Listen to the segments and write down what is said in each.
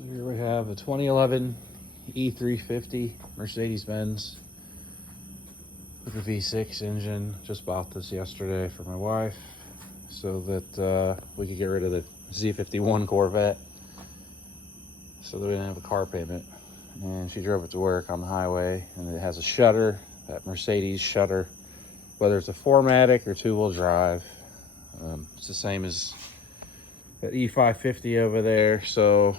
So here we have a 2011 E350 Mercedes-Benz with a V6 engine. Just bought this yesterday for my wife so that we could get rid of the Z51 Corvette so that we didn't have a car payment. And she drove it to work on the highway, and it has a shudder, that Mercedes shudder, whether it's a 4MATIC or two-wheel drive. It's the same as that E550 over there. So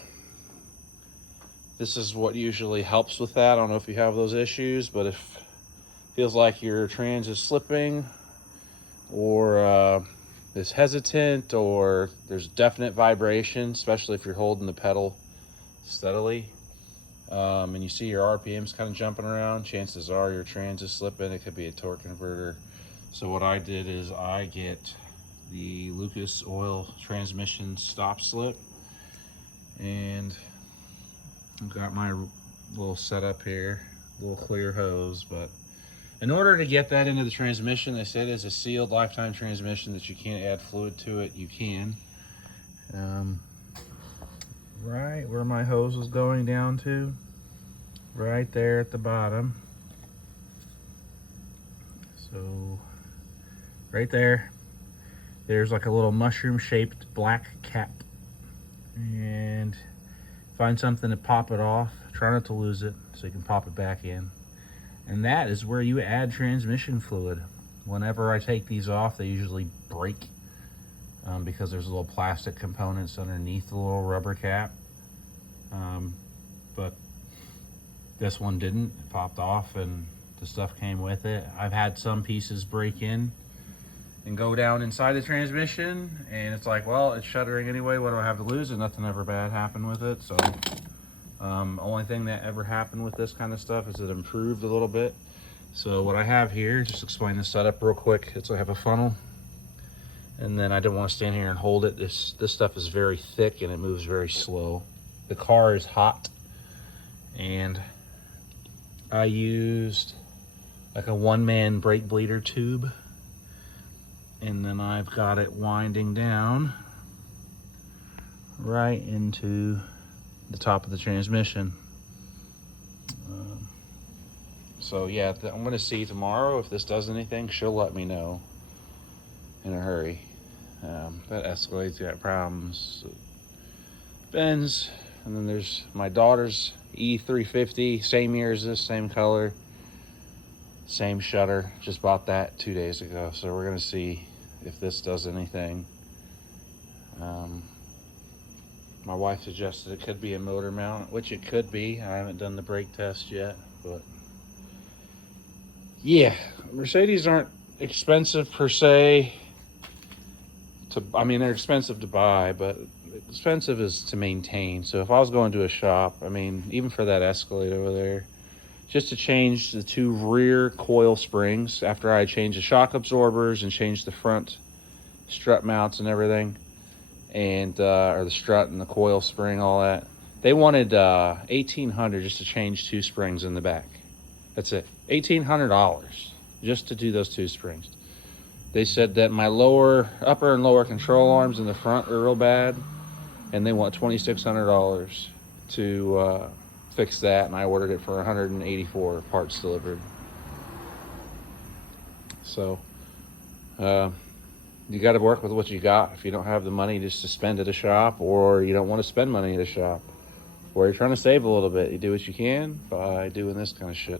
this is what usually helps with that. I don't know if you have those issues, but if it feels like your trans is slipping or is hesitant or there's definite vibration, especially if you're holding the pedal steadily, and you see your RPMs kind of jumping around, chances are your trans is slipping. It could be a torque converter. So what I did is I get the Lucas Oil transmission stop slip, and I've got my little setup here, little clear hose. But in order to get that into the transmission, they said it's a sealed lifetime transmission that you can't add fluid to it. You can. Right where my hose is going down to, right there at the bottom. So right there, there's like a little mushroom shaped black cap, and find something to pop it off. Try not to lose it so you can pop it back in. And that is where you add transmission fluid. Whenever I take these off, they usually break because there's little plastic components underneath the little rubber cap. But this one didn't. It popped off and the stuff came with it. I've had some pieces break in and go down inside the transmission, and it's like, well, it's shuttering anyway. What do I have to lose? And nothing ever bad happened with it. So only thing that ever happened with this kind of stuff is it improved a little bit. So what I have here, just explain the setup real quick. It's I have a funnel, and then I didn't want to stand here and hold it. This stuff is very thick and it moves very slow. The car is hot, and I used like a one-man brake bleeder tube, and then I've got it winding down right into the top of the transmission. So yeah, I'm gonna see tomorrow if this does anything. She'll let me know in a hurry. That Escalade's got problems. Benz, and then there's my daughter's E350, same year as this, same color, same shutter. Just bought that 2 days ago, so we're gonna see if this does anything. My wife suggested it could be a motor mount, which it could be. I haven't done the brake test yet, but yeah, Mercedes aren't expensive per se. I mean, they're expensive to buy, but expensive is to maintain. So if I was going to a shop, I mean, even for that Escalade over there, just to change the two rear coil springs after I changed the shock absorbers and changed the front strut mounts and everything, and or the strut and the coil spring, all that, they wanted $1,800 just to change two springs in the back. That's it, $1,800 just to do those two springs. They said that my upper and lower control arms in the front are real bad, and they want $2,600 to fix that, and I ordered it for 184 parts delivered. So you got to work with what you got. If you don't have the money just to spend at a shop, or you don't want to spend money at a shop, or you're trying to save a little bit, you do what you can by doing this kind of shit.